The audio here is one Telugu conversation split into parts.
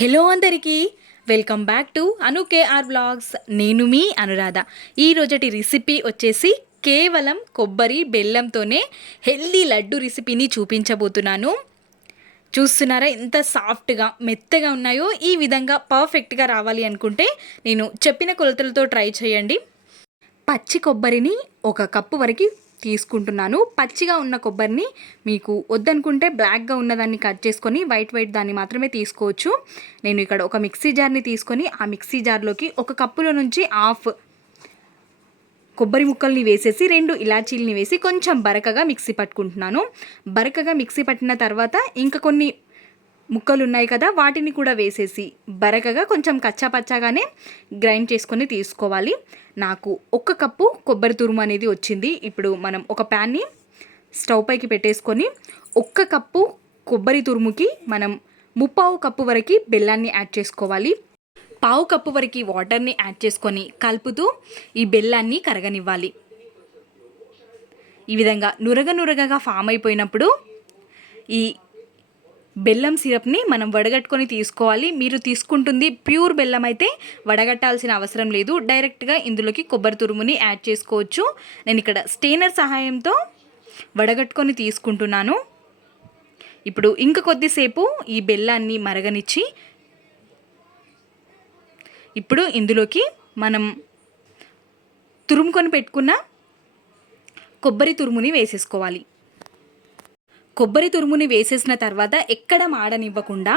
హలో అందరికీ welcome back to Anu KR blogs. నేను మీ అనురాధ. ఈ రోజటి రెసిపీ వచ్చేసి కేవలం కొబ్బరి బెల్లంతోనే హెల్దీ లడ్డు రెసిపీని చూపించబోతున్నాను. చూస్తున్నారా ఎంత సాఫ్ట్గా మెత్తగా ఉన్నాయో. ఈ విధంగా పర్ఫెక్ట్గా రావాలి అనుకుంటే నేను చెప్పిన కొలతలతో ట్రై చేయండి. పచ్చి కొబ్బరిని 1 కప్పు వరకు తీసుకుంటున్నాను. పచ్చిగా ఉన్న కొబ్బరిని మీకు వద్దనుకుంటే బ్లాక్గా ఉన్నదాన్ని కట్ చేసుకొని వైట్ దాన్ని మాత్రమే తీసుకోవచ్చు. నేను ఇక్కడ ఒక మిక్సీ జార్ని తీసుకొని ఆ మిక్సీ జార్లోకి 1 కప్పులో నుంచి హాఫ్ కొబ్బరి ముక్కల్ని వేసేసి 2 ఇలాచీలని వేసి కొంచెం బరకగా మిక్సీ పట్టుకుంటున్నాను. బరకగా మిక్సీ పట్టిన తర్వాత ఇంకా కొన్ని ముక్కలు ఉన్నాయి కదా, వాటిని కూడా వేసేసి బరకగా కొంచెం కచ్చాపచ్చాగానే గ్రైండ్ చేసుకొని తీసుకోవాలి. నాకు 1 కప్పు కొబ్బరి తురుము అనేది వచ్చింది. ఇప్పుడు మనం ఒక ప్యాన్ని స్టవ్ పైకి పెట్టేసుకొని 1 కప్పు కొబ్బరి తురుముకి మనం 3/4 కప్పు వరకు బెల్లాన్ని యాడ్ చేసుకోవాలి. 1/4 కప్పు వరకు వాటర్ని యాడ్ చేసుకొని కలుపుతూ ఈ బెల్లాన్ని కరగనివ్వాలి. ఈ విధంగా నురగగా ఫామ్ అయిపోయినప్పుడు ఈ బెల్లం సిరప్ని మనం వడగట్టుకొని తీసుకోవాలి. మీరు తీసుకుంటుంది ప్యూర్ బెల్లం అయితే వడగట్టాల్సిన అవసరం లేదు. డైరెక్ట్గా ఇందులోకి కొబ్బరి తురుముని యాడ్ చేసుకోవచ్చు. నేను ఇక్కడ స్టెయినర్ సహాయంతో వడగట్టుకొని తీసుకుంటున్నాను. ఇప్పుడు ఇంక కొద్దిసేపు ఈ బెల్లాన్ని మరగనిచ్చి ఇప్పుడు ఇందులోకి మనం తురుముకొని పెట్టుకున్న కొబ్బరి తురుముని వేసేసుకోవాలి. కొబ్బరి తురుముని వేసేసిన తర్వాత ఎక్కడ మాడనివ్వకుండా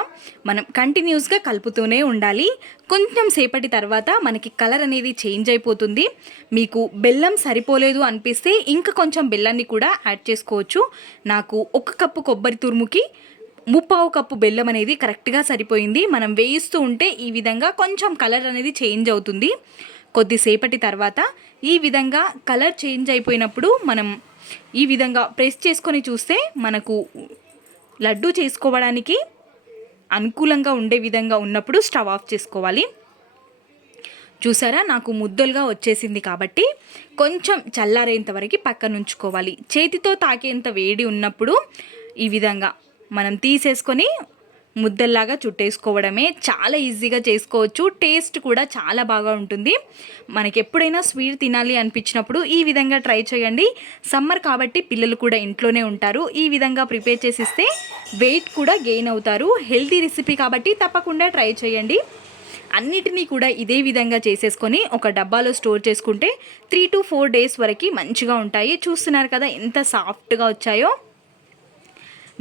మనం కంటిన్యూస్గా కలుపుతూనే ఉండాలి. కొంచెం సేపటి తర్వాత మనకి కలర్ అనేది చేంజ్ అయిపోతుంది. మీకు బెల్లం సరిపోలేదు అనిపిస్తే ఇంకా కొంచెం బెల్లాన్ని కూడా యాడ్ చేసుకోవచ్చు. నాకు 1 కప్పు కొబ్బరి తురుముకి 3/4 కప్పు బెల్లం అనేది కరెక్ట్గా సరిపోయింది. మనం వేయిస్తూ ఉంటే ఈ విధంగా కొంచెం కలర్ అనేది చేంజ్ అవుతుంది. కొద్దిసేపటి తర్వాత ఈ విధంగా కలర్ చేంజ్ అయిపోయినప్పుడు మనం ఈ విధంగా ప్రెస్ చేసుకొని చూస్తే మనకు లడ్డు చేసుకోవడానికి అనుకూలంగా ఉండే విధంగా ఉన్నప్పుడు స్టవ్ ఆఫ్ చేసుకోవాలి. చూసారా, నాకు ముద్దలుగా వచ్చేసింది కాబట్టి కొంచెం చల్లారేంత వరకు పక్కన ఉంచుకోవాలి. చేతితో తాకేంత వేడి ఉన్నప్పుడు ఈ విధంగా మనం తీసేసుకొని ముద్దల్లాగా చుట్టేసుకోవడమే. చాలా ఈజీగా చేసుకోవచ్చు. టేస్ట్ కూడా చాలా బాగా ఉంటుంది. మనకి ఎప్పుడైనా స్వీట్ తినాలి అనిపించినప్పుడు ఈ విధంగా ట్రై చేయండి. సమ్మర్ కాబట్టి పిల్లలు కూడా ఇంట్లోనే ఉంటారు. ఈ విధంగా ప్రిపేర్ చేసిస్తే వెయిట్ కూడా గెయిన్ అవుతారు. హెల్తీ రెసిపీ కాబట్టి తప్పకుండా ట్రై చేయండి. అన్నిటినీ కూడా ఇదే విధంగా చేసేసుకొని ఒక డబ్బాలో స్టోర్ చేసుకుంటే 3 to 4 days వరకు మంచిగా ఉంటాయి. చూస్తున్నారు కదా ఎంత సాఫ్ట్గా వచ్చాయో,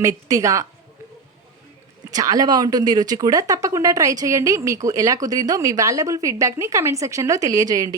మెత్తిగా చాలా బాగుంటుంది. రుచి కూడా తప్పకుండా ట్రై చేయండి. మీకు ఎలా కుదిరిందో మీ వాల్యుబుల్ ఫీడ్బ్యాక్ని కమెంట్ సెక్షన్లో తెలియజేయండి.